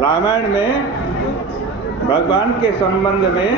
रामायण में भगवान के संबंध में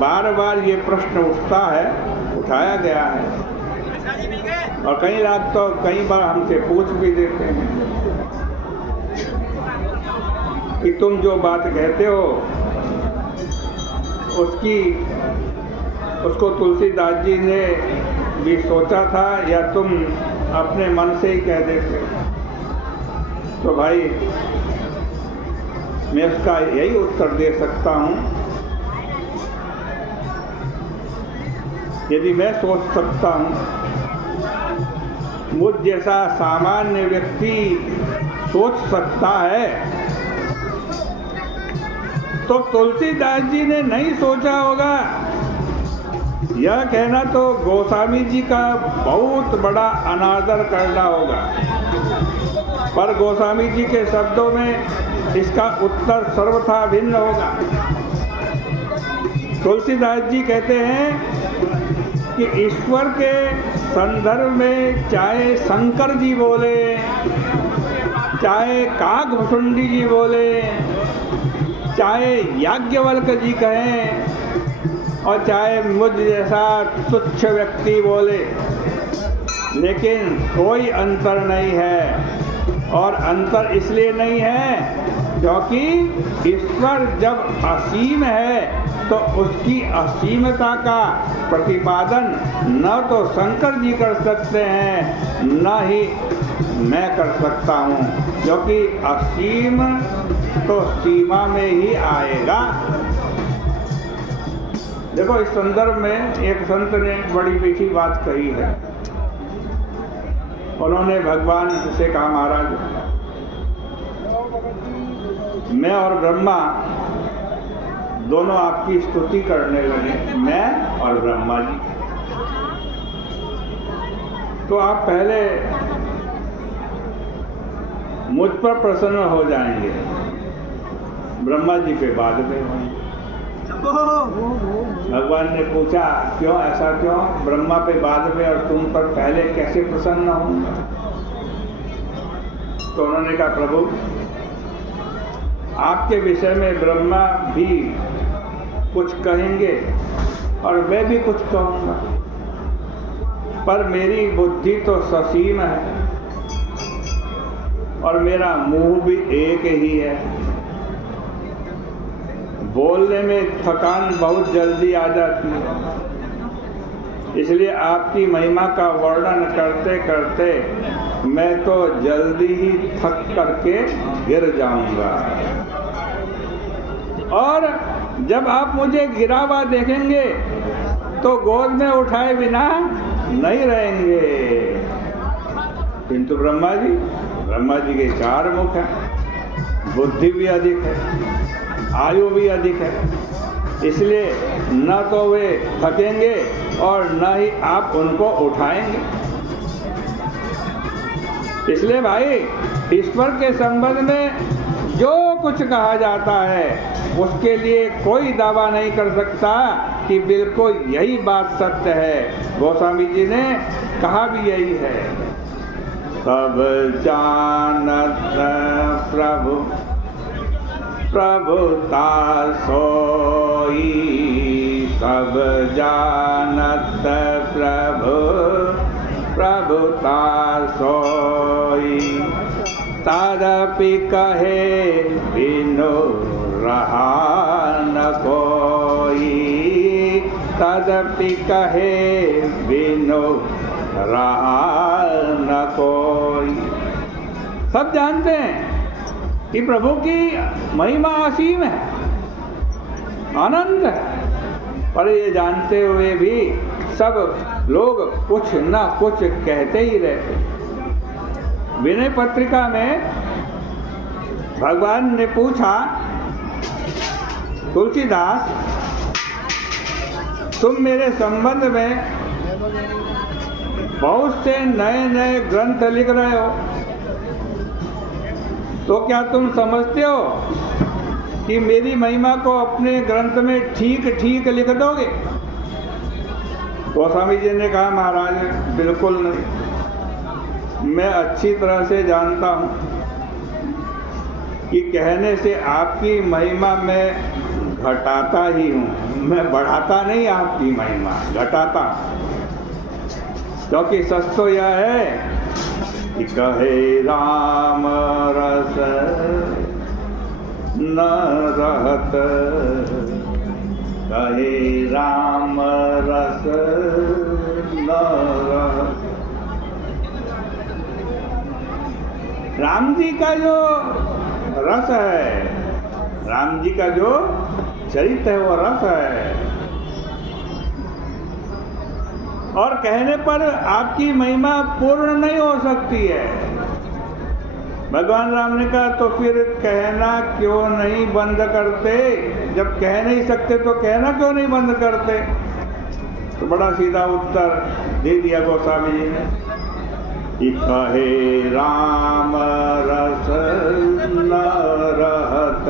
बार बार ये प्रश्न उठाया गया है, और कई बार हमसे पूछ भी देते हैं कि तुम जो बात कहते हो उसको तुलसीदास जी ने भी सोचा था या तुम अपने मन से ही कह देते हो। तो भाई मैं उसका यही उत्तर दे सकता हूँ, यदि मैं सोच सकता हूँ, मुझ जैसा सामान्य व्यक्ति सोच सकता है, तो तुलसीदास जी ने नहीं सोचा होगा। यह कहना तो गोस्वामी जी का बहुत बड़ा अनादर करना होगा, पर गोस्वामी जी के शब्दों में इसका उत्तर सर्वथा भिन्न होगा। तुलसीदास जी कहते हैं कि ईश्वर के संदर्भ में चाहे शंकर जी बोले, चाहे काकभुसुंडी जी बोले, चाहे याज्ञवल्क जी कहें, और चाहे मुझ जैसा तुच्छ व्यक्ति बोले, लेकिन कोई अंतर नहीं है। और अंतर इसलिए नहीं है क्योंकि ईश्वर जब असीम है तो उसकी असीमता का प्रतिपादन न तो शंकर जी कर सकते हैं, न ही मैं कर सकता हूँ, क्योंकि असीम तो सीमा में ही आएगा। देखो, इस संदर्भ में एक संत ने बड़ी मीठी बात कही है। उन्होंने भगवान से कहा, महाराज मैं और ब्रह्मा दोनों आपकी स्तुति करने लगे, मैं और ब्रह्मा जी। तो आप पहले मुझ पर प्रसन्न हो जाएंगे, ब्रह्मा जी पे बाद में होंगे। भगवान ने पूछा, क्यों, ऐसा क्यों? ब्रह्मा पे बाद में और तुम पर पहले कैसे प्रसन्न होंगे? तो उन्होंने कहा, प्रभु आपके विषय में ब्रह्मा भी कुछ कहेंगे और मैं भी कुछ कहूँगा, पर मेरी बुद्धि तो ससीम है और मेरा मुंह भी एक ही है। बोलने में थकान बहुत जल्दी आ जाती है, इसलिए आपकी महिमा का वर्णन करते करते मैं तो जल्दी ही थक करके गिर जाऊंगा, और जब आप मुझे गिरा हुआ देखेंगे तो गोद में उठाए बिना नहीं रहेंगे। किंतु ब्रह्मा जी के 4 मुख हैं, बुद्धि भी अधिक है, आयु भी अधिक है, इसलिए न तो वे थकेंगे और न ही आप उनको उठाएंगे। इसलिए भाई, ईश्वर के संबंध में जो कुछ कहा जाता है उसके लिए कोई दावा नहीं कर सकता कि बिल्कुल यही बात सत्य है। गोस्वामी जी ने कहा भी यही है, सब जानत प्रभु प्रभुता सोई, सब जानत प्रभु प्रभुता सोई, तदपि कहे बिनु रहा न कोई, तदपि कहे बिनु रहा न कोई। सब जानते हैं कि प्रभु की महिमा असीम है, अनंत है, पर ये जानते हुए भी सब लोग कुछ न कुछ कहते ही रहते। विनय पत्रिका में भगवान ने पूछा, तुलसीदास तुम मेरे संबंध में बहुत से नए नए ग्रंथ लिख रहे हो, तो क्या तुम समझते हो कि मेरी महिमा को अपने ग्रंथ में ठीक ठीक लिख दोगे? गोस्वामी जी ने कहा, महाराज बिल्कुल नहीं, मैं अच्छी तरह से जानता हूँ कि कहने से आपकी महिमा मैं घटाता ही हूँ, मैं बढ़ाता नहीं आपकी महिमा, घटाता। क्योंकि सच तो यह है कि कहे राम रस न रहत, कहे राम रस न रहत। राम जी का जो रस है, राम जी का जो चरित्र है वो रस है, और कहने पर आपकी महिमा पूर्ण नहीं हो सकती है। भगवान राम ने कहा तो फिर कहना क्यों नहीं बंद करते? जब कह नहीं सकते तो कहना क्यों नहीं बंद करते? तो बड़ा सीधा उत्तर दे दिया गोस्वामी जी ने कि कहे राम रस न रहत।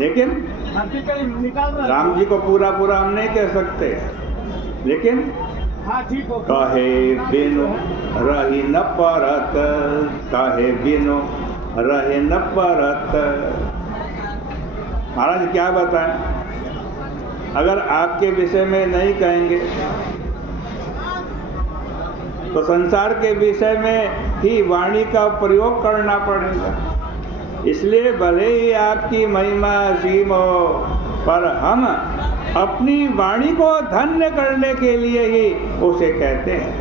लेकिन राम जी को पूरा पूरा हम नहीं कह सकते, लेकिन कहे बिनु रही न परत, कहे बिनु रहे न परत। महाराज क्या बताएं, अगर आपके विषय में नहीं कहेंगे तो संसार के विषय में ही वाणी का प्रयोग करना पड़ेगा। इसलिए भले ही आपकी महिमा असीम हो, पर हम अपनी वाणी को धन्य करने के लिए ही उसे कहते हैं।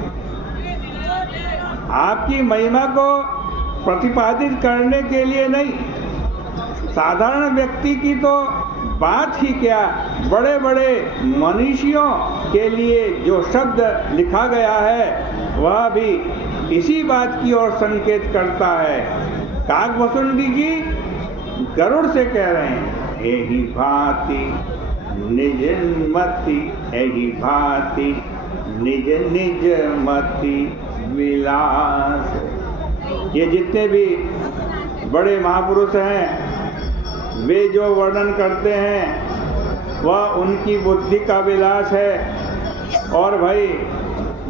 आपकी महिमा को प्रतिपादित करने के लिए नहीं। साधारण व्यक्ति की तो बात ही क्या, बड़े बड़े मनीषियों के लिए जो शब्द लिखा गया है वह भी इसी बात की ओर संकेत करता है। काकभुसुंडी जी गरुड़ से कह रहे हैं, एहि भांति निज मति, एहि भांति निज निज मति विलास। ये जितने भी बड़े महापुरुष हैं वे जो वर्णन करते हैं वह उनकी बुद्धि का विलास है। और भाई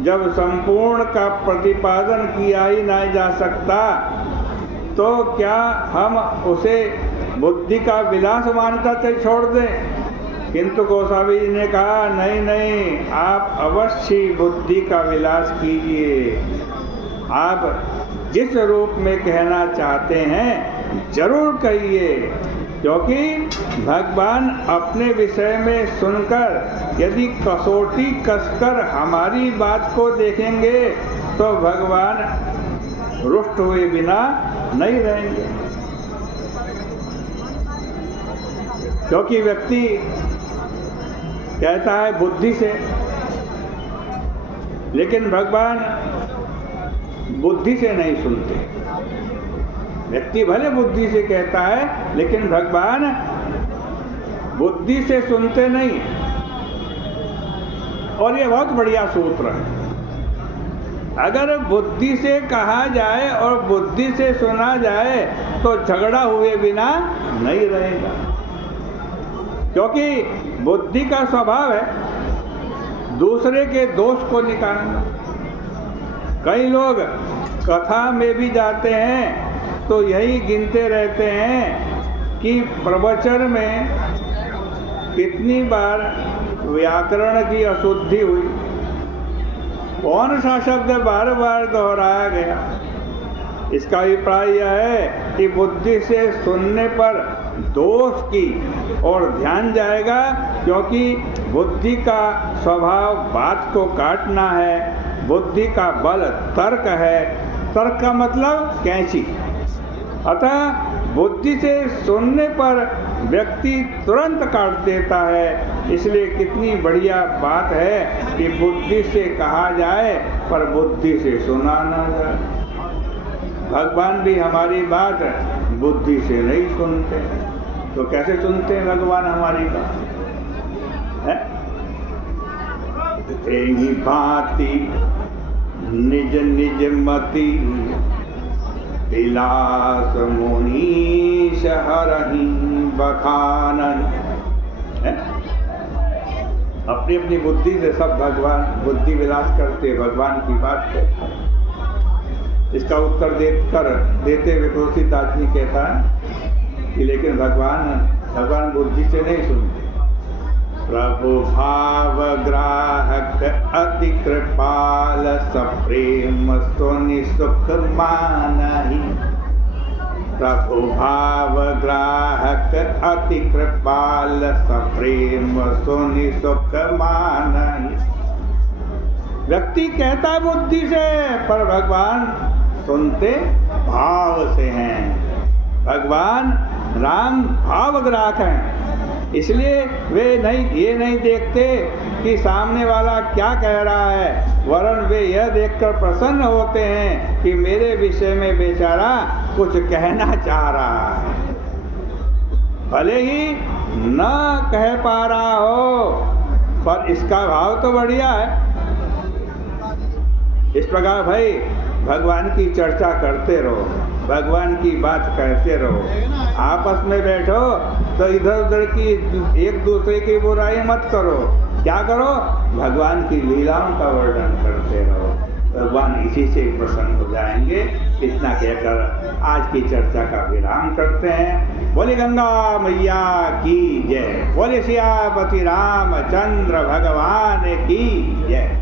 जब संपूर्ण का प्रतिपादन किया ही नहीं जा सकता तो क्या हम उसे बुद्धि का विलास मानकर छोड़ दें? किंतु गोस्वामी जी ने कहा नहीं नहीं, आप अवश्य बुद्धि का विलास कीजिए। आप जिस रूप में कहना चाहते हैं जरूर कहिए, क्योंकि भगवान अपने विषय में सुनकर यदि कसौटी कसकर हमारी बात को देखेंगे तो भगवान रुष्ट हुए बिना नहीं रहेंगे। क्योंकि व्यक्ति कहता है बुद्धि से, लेकिन भगवान बुद्धि से नहीं सुनते। व्यक्ति भले बुद्धि से कहता है लेकिन भगवान बुद्धि से सुनते नहीं। और ये बहुत बढ़िया सूत्र है। अगर बुद्धि से कहा जाए और बुद्धि से सुना जाए तो झगड़ा हुए बिना नहीं रहेगा। क्योंकि बुद्धि का स्वभाव है दूसरे के दोष को निकालना। कई लोग कथा में भी जाते हैं तो यही गिनते रहते हैं कि प्रवचन में कितनी बार व्याकरण की अशुद्धि हुई, कौन सा शब्द बार बार दोहराया गया। इसका अभिप्राय यह है कि बुद्धि से सुनने पर दोष की और ध्यान जाएगा, क्योंकि बुद्धि का स्वभाव बात को काटना है। बुद्धि का बल तर्क है, तर्क का मतलब कैंची। अतः बुद्धि से सुनने पर व्यक्ति तुरंत काट देता है। इसलिए कितनी बढ़िया बात है कि बुद्धि से कहा जाए पर बुद्धि से सुना ना जाए। भगवान भी हमारी बात बुद्धि से नहीं सुनते, तो कैसे सुनते हैं भगवान हमारी बात? एहि भांति निज निज मति विलास मुनीश हरहि बखानन। अपनी अपनी बुद्धि से सब भगवान बुद्धि विलास करते, भगवान की बात करते। इसका उत्तर देते हुए तुलसीदास जी कहता है कि लेकिन भगवान बुद्धि से नहीं सुनते। प्रभु भाव ग्राहक अति कृपाल, सप्रेम सोनि सुख मानहि। प्रभु भाव ग्राहक अति कृपाल, सप्रेम सोनि सुख मानहि। व्यक्ति कहता है बुद्धि से, पर भगवान सुनते भाव से हैं। भगवान राम भाव ग्राहक हैं, इसलिए वे ये नहीं देखते कि सामने वाला क्या कह रहा है, वरन वे यह देखकर प्रसन्न होते हैं कि मेरे विषय में बेचारा कुछ कहना चाह रहा है, भले ही न कह पा रहा हो, पर इसका भाव तो बढ़िया है। इस प्रकार भाई भगवान की चर्चा करते रहो, भगवान की बात कहते रहो। आपस में बैठो तो इधर उधर की एक दूसरे की बुराई मत करो। क्या करो? भगवान की लीलाओं का वर्णन करते रहो, भगवान इसी से प्रसन्न हो जाएंगे। इतना कहकर आज की चर्चा का विराम करते हैं। बोले गंगा मैया की जय, बोले सियापति रामचंद्र भगवान की जय।